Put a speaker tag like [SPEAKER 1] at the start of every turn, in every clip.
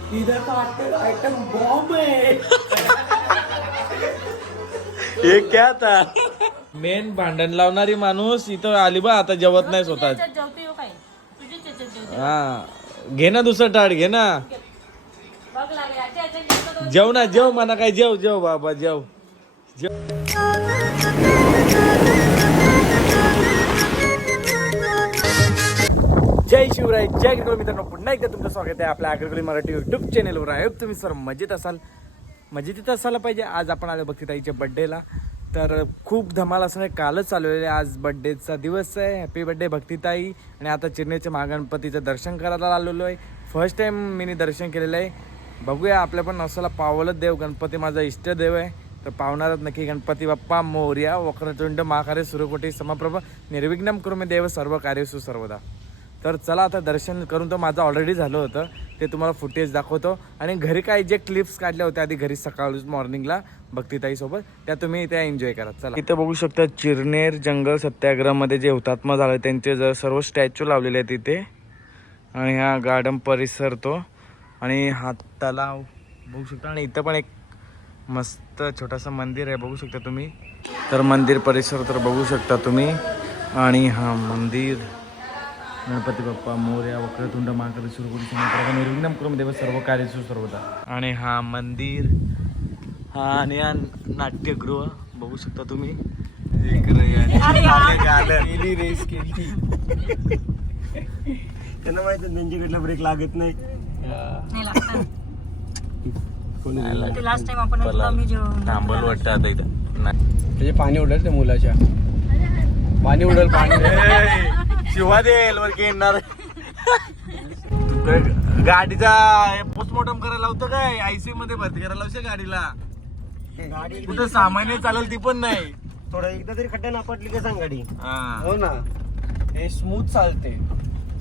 [SPEAKER 1] Item bomb है हे क्या था? मेन भांडण लावणारी माणूस इथं आली बा आता जेवत नाही स्वतः
[SPEAKER 2] जेवते हो काय? तुझी चेचत जेवते
[SPEAKER 1] हा. घे ना दुसरं टाळ घे ना
[SPEAKER 2] बघ लागले अच्छा अच्छा जेवतो तो.
[SPEAKER 1] जेव ना जेव म्हणा काय जेव जेव बाबा जेव. जेव जय शिवराय जय गिरगोळ मित्रांनो. पुन्हा एकदा तुमचं स्वागत आहे आपल्या आगरगोळी मराठी युट्यूब चॅनेलवर आहे तुम्ही सर मजेत असाल? मजेत असायला पाहिजे. आज आपण आलो भक्तीताईच्या बड्डेला तर खूप धमाल असणार कालच चालू आज बड्डेचा दिवस आहे. हॅपी बड्डे भक्तिताई आणि आता चिरण्याच्या महागणपतीचं दर्शन करायला आलेलो आहे. फर्स्ट टाईम मी दर्शन केलेलं आहे. बघूया आपल्या पण नवसाला पावलंच देव. गणपती माझा इष्टदेव आहे. तर पावणारच नक्की गणपती बाप्पा मोर्या वक्रतुंड महाकार्य सुरकोटी समप्रभ निर्विघ्नम करू मी देव सर्व कार्यसु सर्वदा. तर चला आता दर्शन करून तर माझं ऑलरेडी झालं होतं. ते तुम्हाला फुटेज दाखवतो. आणि घरी काय जे क्लिप्स काढल्या होत्या आधी घरी सकाळ मॉर्निंगला भक्तिताईसोबत त्या तुम्ही त्या एन्जॉय करा. चला. इथं बघू शकता चिरनेर जंगल सत्याग्रहमध्ये जे हुतात्मा झालं त्यांचे जर सर्व स्टॅच्यू लावलेले आहेत तिथे आणि हा गार्डन परिसर तो. आणि हा तलाव बघू शकता आणि इथं पण एक मस्त छोटासा मंदिर आहे बघू शकता तुम्ही. तर मंदिर परिसर तर बघू शकता तुम्ही. आणि हा मंदिर. गणपती बाप्पा मोर्या वक्रतुंड महाकाली सुरगुडी समर्थ निर्विघ्नम करून देव सर्व कार्य सर्वदा. आणि हा मंदिर हा आणि हा नाट्यगृह बघू शकता तुम्ही.
[SPEAKER 3] केली रेस केली. त्यांना माहिती आहे त्यांच्याकडला ब्रेक लागत नाही.
[SPEAKER 2] नाही लागणार
[SPEAKER 3] कोणी
[SPEAKER 2] ते लास्ट टाइम आपण कमी जेवण
[SPEAKER 1] थांबल वाटतं आता इथं. नाही.
[SPEAKER 3] त्याचे पाणी उडल त्या मुलाच्या. पाणी उडल पाणी
[SPEAKER 1] शिवा देल वर येणार. गाडीचा पोस्टमॉर्टम करायला होतं काय? आयसी मध्ये भरती करायला लावशे गाडीला.
[SPEAKER 3] गाडी
[SPEAKER 1] कुठं सामान्य चालेल ती पण नाही.
[SPEAKER 3] थोडं एकदा तरी खड्ड्या नापटली का सांग गाडी?
[SPEAKER 1] हा.
[SPEAKER 3] हो ना. हे स्मूथ चालते.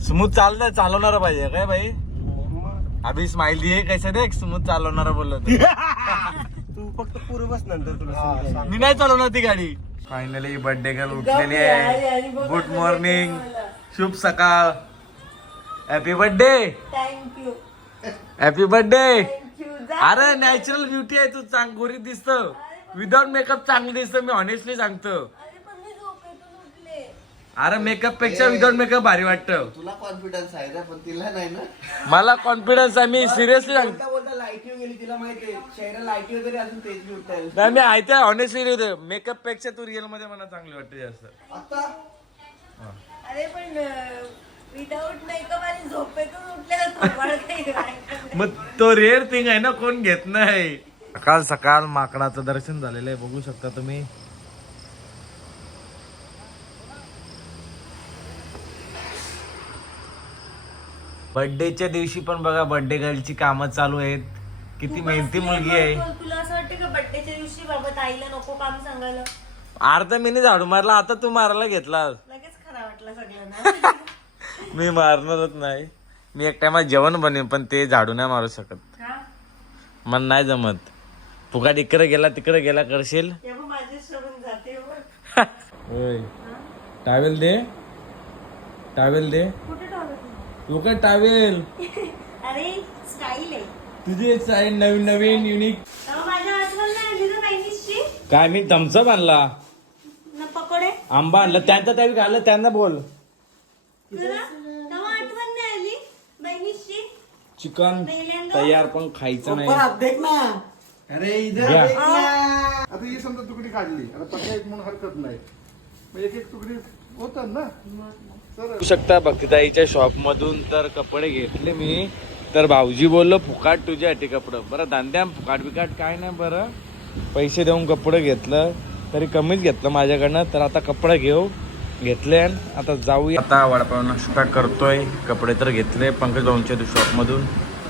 [SPEAKER 1] स्मूथ चालणार चालवणार पाहिजे काय भाई अभि स्माइल दिए कैसे देख? स्मूथ चालवणारा बोललो तू.
[SPEAKER 3] तू फक्त पूर्व बस नंतर तुला
[SPEAKER 1] मी नाही चालवणार ती गाडी. फायनली बर्थडे गर्ल उठलेली आहे. गुड मॉर्निंग शुभ सकाळ. Happy birthday
[SPEAKER 2] thank you
[SPEAKER 1] happy birthday अरे नॅचरल ब्युटी आहे तू. चांग गोरी दिसत. विदाउट मेकअप चांगली दिसत. मी ऑनेस्टली सांगतो. अरे मेकअपपेक्षा विदाउट मेकअप भारी वाटतं.
[SPEAKER 4] तुला कॉन्फिडन्स आहे ना पण तिला नाही ना.
[SPEAKER 1] मला कॉन्फिडन्स आहे मी सिरियसली सांगतो
[SPEAKER 3] बोलता बोलता लाईटी गेली तिला माहिती आहे. शहरा लाईटी वगैरे अजून तेच बी
[SPEAKER 1] नाही मी आहे ऑनेस्टली मेकअपपेक्षा तू रिअलमध्ये मला चांगली वाटते जास्त.
[SPEAKER 4] आता?
[SPEAKER 2] अरे पण विदाऊट मेकअप आणि झोपेतून उठलेलं
[SPEAKER 1] मग तो रेअर थिंग आहे ना कोण घेत नाही. सकाळ सकाळ माकडाचं दर्शन झालेलं आहे बघू शकता तुम्ही. बर्थडेच्या दिवशी पण बघा बर्थडे गर्लची कामं चालू आहेत. किती मेहनती मुलगी आहे
[SPEAKER 2] तुला असं वाटतं का बड्डेच्या दिवशी बाबा ताईला नको काम सांगायला?
[SPEAKER 1] अर्धा मिनिट झाडू मारला आता तू मारायला घेतला.
[SPEAKER 2] लगेच खरा वाटला सगळ्यांना.
[SPEAKER 1] मी मारणारच नाही. मी एक टायमा जेवण बनवेन पण ते झाडू नाही मारू शकत.
[SPEAKER 2] हा
[SPEAKER 1] मला नाही जमत. फुकाट इकडे गेला तिकडे गेला करशील?
[SPEAKER 2] तेव्हा माझी सोडून जाते हो.
[SPEAKER 1] होय. टावेल दे. टावेल दे.
[SPEAKER 2] कुठे
[SPEAKER 1] काय टावेल?
[SPEAKER 2] अरे स्टाईल आहे.
[SPEAKER 1] तुझी आहे नवीन नवीन युनिक
[SPEAKER 2] आली
[SPEAKER 1] काय मी थम्सअप आणला.
[SPEAKER 2] ना पकोडे.
[SPEAKER 1] आंबा आणला. त्यांचा त्यावेळी घाललं त्यांना बोल.
[SPEAKER 2] आली?
[SPEAKER 1] चिकन तयार पण खायचं नाही.
[SPEAKER 3] देख ना. अरे इधर
[SPEAKER 1] घ्या.
[SPEAKER 3] देख ना.
[SPEAKER 4] आता ही समजा तुकडी काढली. आता पचायत म्हणून हरकत नाही. एक एक तुकडी होतात ना?
[SPEAKER 1] बघू शकता भक्तीताईच्या शॉप मधून तर कपडे घेतले मी. तर भाऊजी बोललो फुकाट तुझ्यासाठी कपडं. बरं धांद्या फुकाट बिकाट काय नाही बरं. पैसे देऊन कपडं घेतलं तरी कमीच घेतलं माझ्याकडनं. तर आता कपडे घेऊ. घेतले आता जाऊया. आता वडापाव नाश्ता करतोय. कपडे तर घेतले पंकज भाऊंच्या शॉपमधून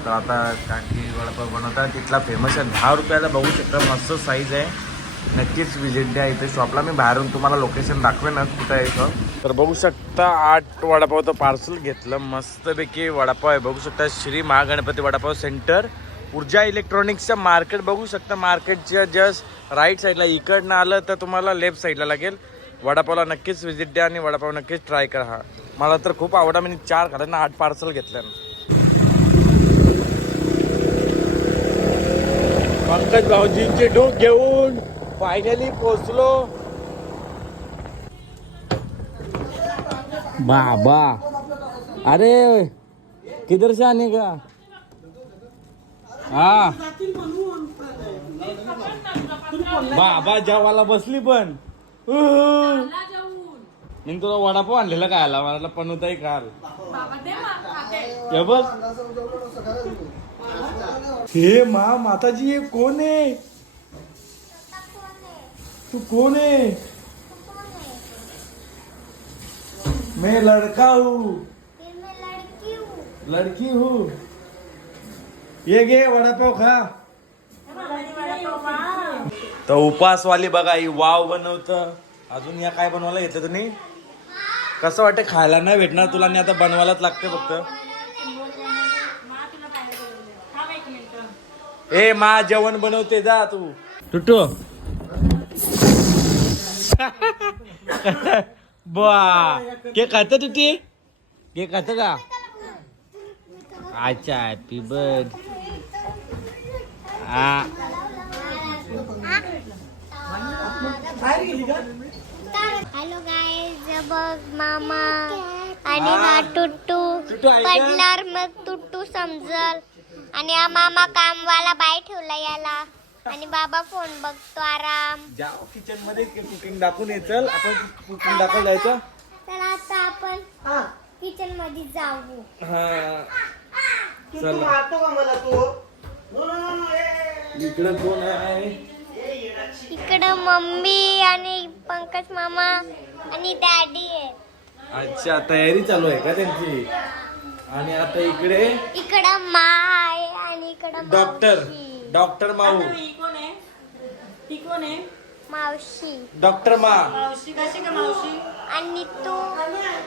[SPEAKER 1] तर आता काकी वडापाव बनवतात. तिथला फेमस आहे. दहा रुपयाला बघू शकता मस्त साईज आहे. नक्कीच विजिट द्या इथे. शॉपला मी बाहेरून तुम्हाला लोकेशन दाखवेनच कुठं आहे तर बघू शकता आठ वडापाव तर पार्सल घेतलं. मस्तपैकी वडापाव आहे. बघू शकता श्री महागणपती वडापाव सेंटर ऊर्जा इलेक्ट्रॉनिक्सचं मार्केट बघू शकता. मार्केटच्या जस्ट राईट साईडला इकडनं आलं तर तुम्हाला लेफ्ट साईडला लागेल. वडापावला नक्कीच व्हिजिट द्या आणि वडापाव नक्कीच ट्राय करा. हा. मला तर खूप आवडा मी चार खाल्ले ना आठ पार्सल घेतलं पंकज भाऊजींचे डोक घेऊन फायनली पोचलो बाबा. अरे किधर से आने का? हा. बाबा जेवायला बसली पण. मी तुला वडापाव आणलेला काय आला मला पनवताही काल हे बघ. हे मा माताजी हे कोण आहे? तू कोण आहे? मैं लड़का हूँ। लड़की हूँ। ये घे वडापाव खा। तर उपासवाली बघा ही वाव बनवत. अजून या काय बनवायला घेतलं तुम्ही? कसं वाटतं? खायला नाही भेटणार तुला आणि आता बनवायलाच लागते फक्त. ए मा जेवण बनवते जा तू. टुटू बा खात के खात का? अच्छा हॅपी बर्थ हा
[SPEAKER 5] हॅलो बघ मामा. आणि हा टुट्टू? पडणार मग टुट्टू समजल. आणि हा मामा कामवाला बाय ठेवला याला. आणि बाबा फोन बघतो आराम.
[SPEAKER 1] जा किचनमध्ये कुकिंग दाखवून ये चल. आपण कुकिंग दाखवून जायचं.
[SPEAKER 5] तर आता आपण किचनमध्ये जाऊ.
[SPEAKER 1] हा. चल. इकडं कोण आहे?
[SPEAKER 5] इकडं मम्मी आणि पंकज मामा आणि डॅडी आहेत
[SPEAKER 1] अच्छा तयारी चालू आहे का त्यांची? आणि आता इकडे
[SPEAKER 5] इकडं मा आहे आणि इकडं
[SPEAKER 1] डॉक्टर
[SPEAKER 5] मावशी.
[SPEAKER 1] डॉक्टर माऊ.
[SPEAKER 2] ही कोण आहे? ही कोण आहे?
[SPEAKER 5] मावशी.
[SPEAKER 1] डॉक्टर मा.
[SPEAKER 2] मावशी कशी का मावशी?
[SPEAKER 5] आणि तू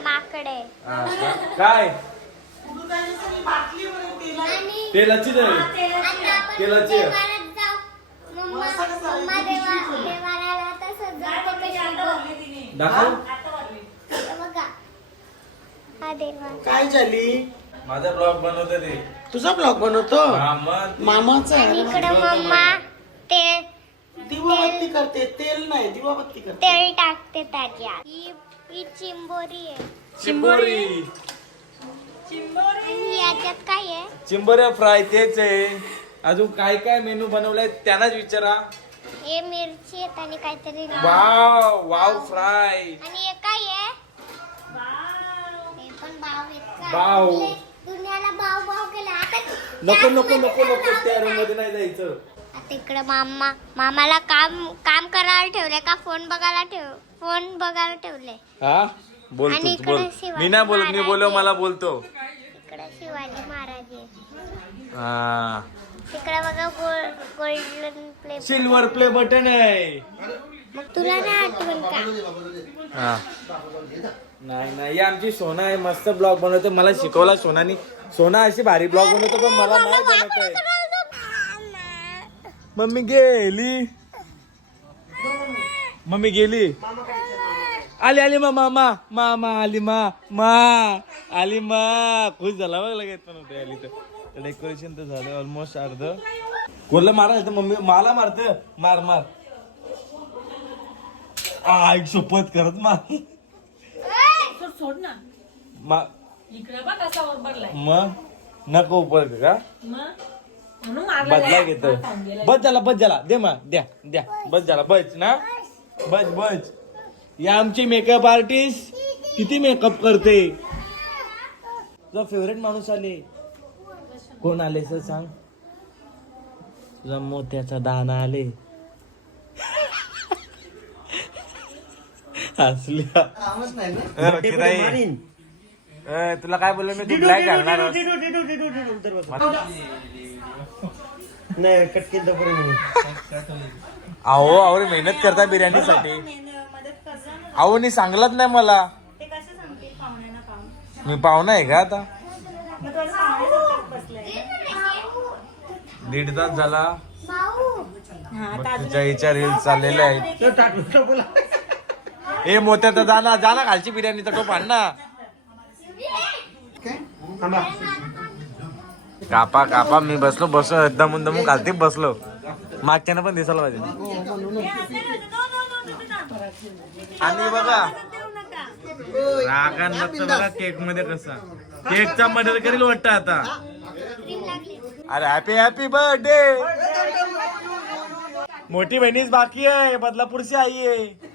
[SPEAKER 5] माकडे.
[SPEAKER 1] हा, का- काय?
[SPEAKER 5] आणि
[SPEAKER 1] तेलाची
[SPEAKER 5] आता आपण
[SPEAKER 1] तेलाची. आहे.
[SPEAKER 5] देवाऱ्यात जाऊ. मम्मा मम्मा देवा- देवाऱ्याला आता सजवते कशी बघ.
[SPEAKER 1] दाखव.
[SPEAKER 5] बघा. हा देवारा
[SPEAKER 6] काय झाली?
[SPEAKER 1] माझा ब्लॉग बनवतो ते.
[SPEAKER 6] तुझा ब्लॉग बनवतो.
[SPEAKER 1] हा,
[SPEAKER 6] मामाचा
[SPEAKER 5] आणि इकडं मम्मा ते
[SPEAKER 6] दिवाबत्ती करते तेल नाही दिवाबत्ती करते.
[SPEAKER 5] तेल टाकते त्याच्यात ही ही चिंबोरी आहे.
[SPEAKER 1] चिंबोरी.
[SPEAKER 5] आणि याच्यात काय आहे?
[SPEAKER 1] चिंबोऱ्या फ्राय तेच आहे. अजून काय काय मेनू बनवलाय त्यांनाच विचारा.
[SPEAKER 5] हे मिरची आहेत आणि काहीतरी आणि
[SPEAKER 1] वाव वाव फ्राय.
[SPEAKER 5] हे काय आहे? हे पण बाव आहेत का?
[SPEAKER 1] बाव.
[SPEAKER 5] आपले दुनियाला बाव बाव केलं आता
[SPEAKER 1] नको नको नको नको त्या रूममध्ये नाही जायचं.
[SPEAKER 5] आता इकडं मामा मामाला काम काम करायला ठेवलंय का? फोन बघायला ठेव फोन बघायला ठेवलंय.
[SPEAKER 1] हा?
[SPEAKER 5] आणि
[SPEAKER 1] बोलतो
[SPEAKER 5] इकडे
[SPEAKER 1] बोल.
[SPEAKER 5] शिवाजी
[SPEAKER 1] मी नाही बोलत मी
[SPEAKER 5] महाराज
[SPEAKER 1] बोलव. मला बोलतो.
[SPEAKER 5] इकडं शिवाजी महाराज आहे.
[SPEAKER 1] हा.
[SPEAKER 5] तिकडे बघा golden play
[SPEAKER 1] silver play button आहे.
[SPEAKER 5] तुला नाही आठवण का?
[SPEAKER 1] हा. नाही नाही. आमची सोना आहे. मस्त ब्लॉग बनवते मला शिकवला सोनानी. सोना अशी भारी ब्लॉग बनवतो पण मला नाही बनवत आहे मम्मी गेली. मम्मी गेली. आली आली मा मामा मामा आली मा मा आली मा. खुश झाला बघ लगेच पण होते आली तर. डेकोरेशन तर झालं ऑलमोस्ट अर्ध. कोणला मारायचं मम्मी? मला मारत. मार मार. आ एक सोपत करत मार.
[SPEAKER 2] सोड ना.
[SPEAKER 1] मा
[SPEAKER 2] इकडे बघ कसा ओरबडलाय
[SPEAKER 1] मग? नको उपळ का
[SPEAKER 2] मग? म्हणून मारला
[SPEAKER 1] बदला घेत बस झाला बस झाला. दे मा द्या द्या. बस झाला बस ना? बस बस. या आमची मेकअप आर्टिस्ट किती मेकअप करते? तुझा फेवरेट माणूस आले. कोण आले सर सांग? तुझा मोत्याचा दाना आले. हसल्या
[SPEAKER 6] नाही ना?
[SPEAKER 1] अ, किराई.
[SPEAKER 6] मारीन.
[SPEAKER 1] अ, तुला काय बोललो? मी करणार?
[SPEAKER 6] डिडो, डिडो, डिडो. नाही कटके दबरे म्हणून.
[SPEAKER 1] अहो अहो रे, मेहनत करता बिर्याणीसाठी.
[SPEAKER 2] मदत करजा ना.
[SPEAKER 1] अहो नी सांगलत नाही मला.
[SPEAKER 2] ते कसं सांगतील पाहुण्यांना काम
[SPEAKER 1] मी पाहुणा आहे का आता?
[SPEAKER 2] मग तुला पाहुण्यासोबत बसलाय?
[SPEAKER 1] दीड तास झाला. तुझ्या हिच्या रील चाललेल्या आहेत. जा ना जा ना खालची बिर्याणीचा टोप आण ना. कापा कापा मी बसलो बसलो एकदम दम घालते बसलो. मागच्यानं पण दिसायला पाहिजे. आणि बघा. रागान बघा केकमध्ये कसा. केकचा मर्डर करेल वाटतं आता. अरे हॅपी हॅपी बर्थडे मोठी बहिणीच बाकी आहे बदलापूरची आई आहे.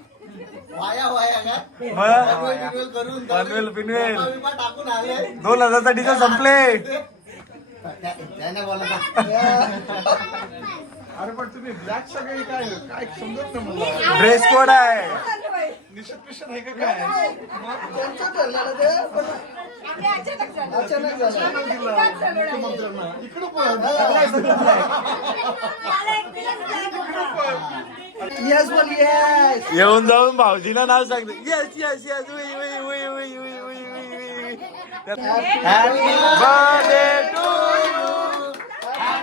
[SPEAKER 6] वाया वाया का
[SPEAKER 1] मग?
[SPEAKER 6] Renewal करून
[SPEAKER 1] पनवेल पिनवेल
[SPEAKER 6] विमा टाकून आले
[SPEAKER 1] दोन हजारसाठी संपले.
[SPEAKER 6] त्या- त्याने बोला?
[SPEAKER 4] अरे पण तुम्ही ब्लॅक सगळे काय काय समजत नाही मला
[SPEAKER 1] ड्रेस कोड आहे.
[SPEAKER 4] निषेध आहे का काय? अचानक झालं. मुख्यमंत्र्यांना इकडं पण
[SPEAKER 6] येस बोल येस
[SPEAKER 1] येऊन जाऊन भाऊजीला नाव सांगते. येस येस येस वई वई वई वई वई वई वई टू यू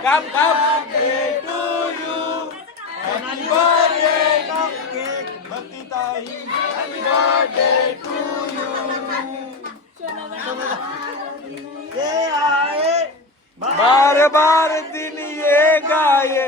[SPEAKER 1] काम काम बर्थडे टू यू टू भक्तीताई हॅपी बर्थडे बार बार दिन ये गाए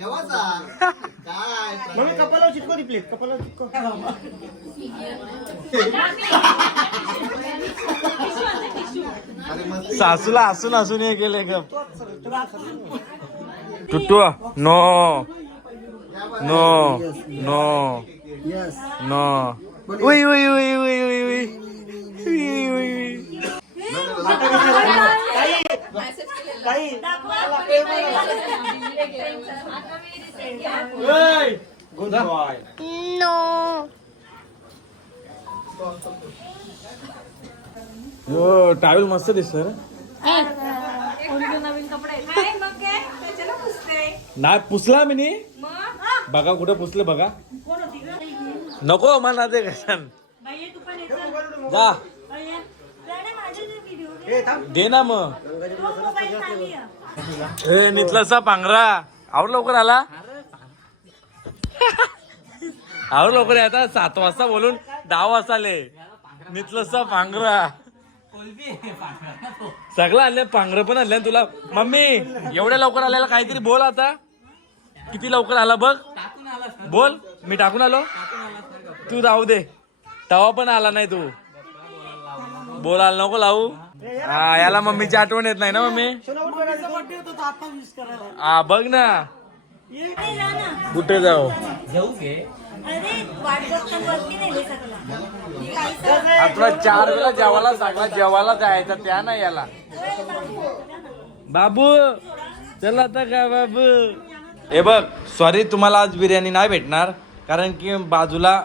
[SPEAKER 6] देवाचा काय? अरे मग
[SPEAKER 1] सासूला हसून हसून हे केले ग टुट्टू नो. No no. नो. उई उई उई उई उई उई उई. उई उई
[SPEAKER 5] नो.
[SPEAKER 1] हो. टावेल मस्त दिसत नाही पुसला मी नी बघा कुठं पुसलं बघा. नको मला ते कशान जा. दे ना मग. ए नितलासा पांघरा आवर लवकर आला. आवर लवकर आहे आता सात वाजता बोलून दहा वाजता आले नितलसा पांघरा सगळं आणलं पांघरं पण आणलं. तुला मम्मी एवढ्या लवकर आल्याला काहीतरी बोल आता. किती लवकर आला बघ. बोल मी टाकून आलो. तू राहू दे. तवा पण आला नाही तू. बोलायला नको लावू. हा याला मम्मीची आठवण येत नाही ना मम्मी? हा बघ ना. कुठे जाऊ? आपला चार वेळा जेवायला सांगला जेवायला जायचा त्या नाही याला. बाबू चला आता का बाबू. हे बघ सॉरी तुम्हाला आज बिर्याणी नाही भेटणार कारण की बाजूला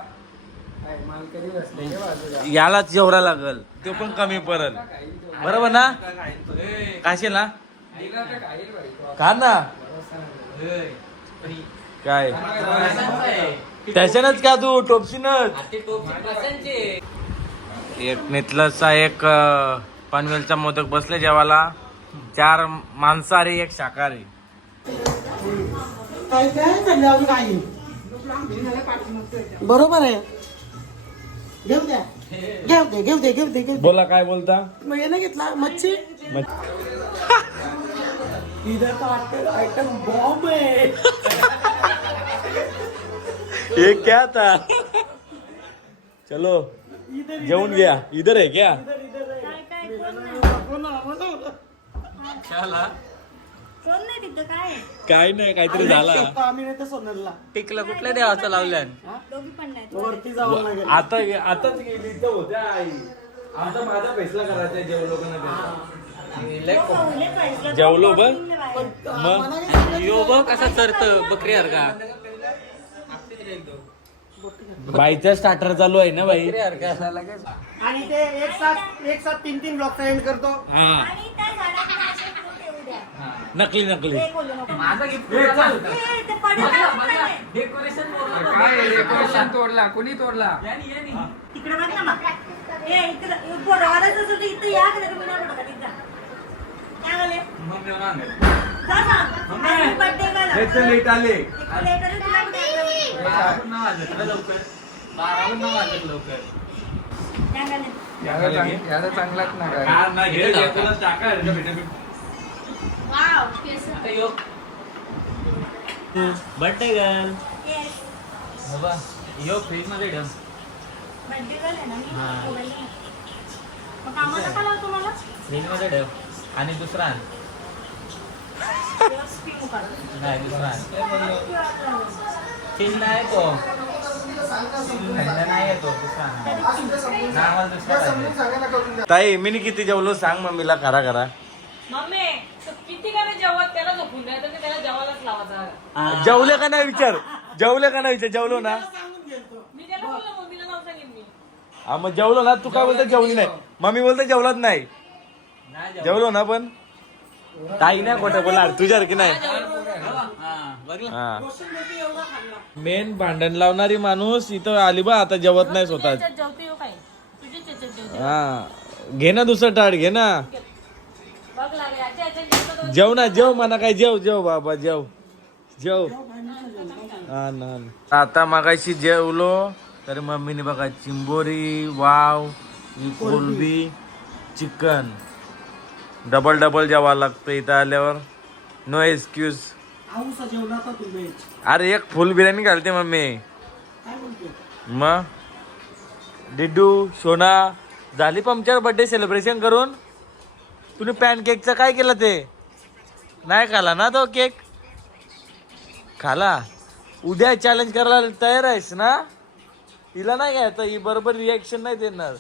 [SPEAKER 1] यालाच जेवढा लागल तो पण कमी पडल. बरोबर ना? काशील ना? खा ना? काय? त्याच्यानच का तू? टोपशीनच? एक नेतलसचा एक पनवेलचा मोदक बसले जेवाला चार मांसाहारी एक शाकाहारी.
[SPEAKER 6] बरोबर आहे. घेऊ दे घेऊ दे घेऊ दे घेऊ दे.
[SPEAKER 1] बोला काय बोलता?
[SPEAKER 6] मग यानं घेतला मच्छी? आयटम बॉम्ब आहे
[SPEAKER 1] ये क्या था? चलो जेवून घ्या. इधर आहे क्या?
[SPEAKER 2] कोण नाही तिथं काय? आहे?
[SPEAKER 1] काय नाही काहीतरी झाला.
[SPEAKER 6] आम्ही नाही तर सोनलला.
[SPEAKER 3] टिकलं कुठल्या देवाचं लावलं
[SPEAKER 2] दोघी पण नाही.
[SPEAKER 6] वरती जाऊन नाही गेलो.
[SPEAKER 1] आता आताच गेली इथं होत्या आई. आमचा माझा फैसला करायचा जेवलो का नाही
[SPEAKER 2] खवले पाहिजे
[SPEAKER 1] जेवलो बघ
[SPEAKER 2] बाहेर.
[SPEAKER 1] मग?
[SPEAKER 6] मला नाही सांगितलं.
[SPEAKER 3] यो बघ कसा चरत बकरी का?
[SPEAKER 1] बाईचा स्टार्टर चालू आहे ना बाई?
[SPEAKER 6] आणि ते एक साथ एक साथ तीन तीन ब्लॉक एंड करतो.
[SPEAKER 1] हा.
[SPEAKER 2] आणि त्या झाडाला असे फुलं ठेवू द्या.
[SPEAKER 1] नकली नकली.
[SPEAKER 2] हे ना.
[SPEAKER 3] काय डेकोरेशन तोडला. कोणी तोडला?
[SPEAKER 2] तिकडे बघ ना इकडं- काढत जा. काय ना. Happy birthday मला.
[SPEAKER 1] लेट आले
[SPEAKER 2] इकडे लेट आले, तुला कुठे यायचं? काय झाले?
[SPEAKER 3] याचा चांगलाच ना
[SPEAKER 1] बर्थडे गर्ल
[SPEAKER 2] Yes.
[SPEAKER 1] यो फ्रीजमध्ये ठेव? फ्रीजमध्ये ठेव आणि दुसरा आण. नाही दुसरा आण. चिल्ला आहे तो. ताई मी किती जेवलो? सांग मम्मीला खरा खरा
[SPEAKER 7] मम्मी तू किती का नाही जेवत? त्याला झोपून द्यायचं की त्याला जेवायलाच लावायचा
[SPEAKER 1] जेवले का नाही विचार? जेवले का नाही विचार? जेवलो ना.
[SPEAKER 7] मी त्याला बोललो मम्मीला नाव सांगेन मी.
[SPEAKER 1] हा मग जेवलो ना तू काय बोलतो? जेवली नाही. मम्मी बोलतो जेवलाच नाही. जेवलो. ना पण? ताई नाही खोटं बोला तुझ्यासारखी नाही मेन भांडण लावणारी माणूस इथं आली बा आता जेवत नाही स्वतः
[SPEAKER 7] त्याच्यात जेवते हो काय? तुझ्या त्याच्यात जेवते
[SPEAKER 1] हा. घे ना दुसरं टाळ घे ना.
[SPEAKER 7] बघ लागले.
[SPEAKER 1] जेव ना जेव म्हणा काय जेव जेव बाबा जेव. जेव. आता मागाशी जेवलो तर मम्मीने बघा चिंबोरी वाव कोलबी चिकन. डबल डबल जेवावं लागतं इथं आल्यावर. नो एक्सक्यूज अरे एक फुल बिर्याणी घालते मम्मी. मग? डिड्डू सोना झाली पंक्चर बर्थडे सेलिब्रेशन करून? तुम्ही पॅन केकचं काय केलं ते? नाही खाला ना तो केक खाला. उद्या चॅलेंज करायला तयार आहेस ना? तिला नाही घ्यायचं ही बरोबर रिॲक्शन नाही देणार.